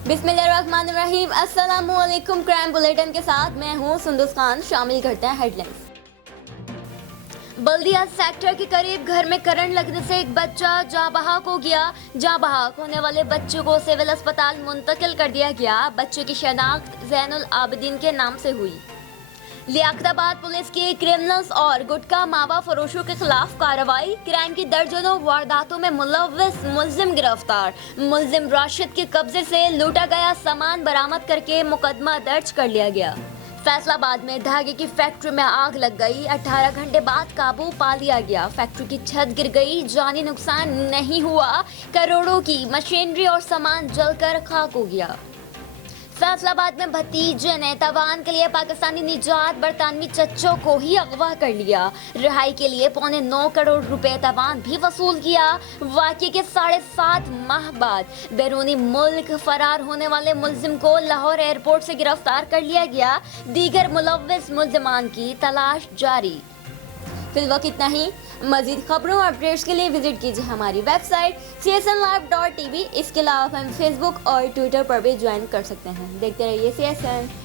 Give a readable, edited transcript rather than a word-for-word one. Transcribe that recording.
बिस्मिल्लाहिर्रहमानिर्रहीम। अस्सलामुअलैकुम। Crime bulletin के साथ मैं हूँ सुंदस खान। शामिल करते हैं हेडलाइंस। बल्दिया सेक्टर के करीब घर में करंट लगने से एक बच्चा जाँ बहक हो गया। जाँ बहक होने वाले बच्चे को सिविल अस्पताल मुंतकिल कर दिया गया। बच्चे की शनाख्त ज़ैनुल आबिदीन के नाम से हुई। लियाकताबाद पुलिस की क्रिमिनल्स और गुटखा मावा फरोशों के खिलाफ कार्रवाई। क्राइम की दर्जनों वारदातों में मुलव्विस मुलजिम गिरफ्तार। मुलजिम राशिद के कब्जे से लूटा गया सामान बरामद करके मुकदमा दर्ज कर लिया गया। फैसलाबाद में धागे की फैक्ट्री में आग लग गई। 18 घंटे बाद काबू पा लिया गया। फैक्ट्री की छत गिर गई, जानी नुकसान नहीं हुआ। करोड़ों की मशीनरी और सामान जलकर खाक हो गया। फैसलाबाद में भतीजे ने तवान के लिए पाकिस्तानी निजात बरतानवी चच्चों को ही अगवा कर लिया। रिहाई के लिए 9.25 करोड़ रुपए तवान भी वसूल किया। वाक़ये के 7.5 माह बाद बैरूनी मुल्क फरार होने वाले मुलजिम को लाहौर एयरपोर्ट से गिरफ्तार कर लिया गया। दीगर मुलव्विस मुलजिमान की तलाश जारी। फिलहाल इतना ही। मजीद खबरों और अपडेट्स के लिए विजिट कीजिए हमारी वेबसाइट csnlive.tv। इसके अलावा हम फेसबुक और ट्विटर पर भी ज्वाइन कर सकते हैं। देखते रहिए CSN।